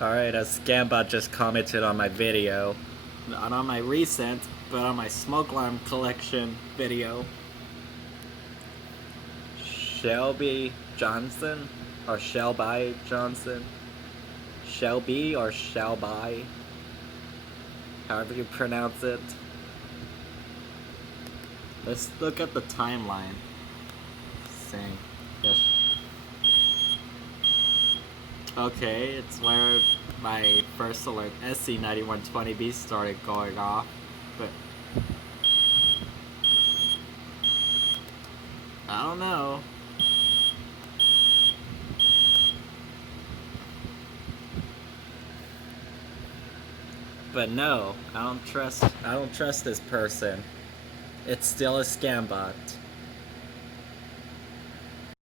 Alright, a scambot just commented on my video. Not on my recent, but on my smoke alarm collection video. Shelby Johnson? Or Shelby Johnson? Shelby or Shelby? However you pronounce it. Let's look at the timeline. Saying, yes. Okay, it's where my first alert SC9120B started going off, but I don't know. But no, I don't trust this person. It's still a scam bot.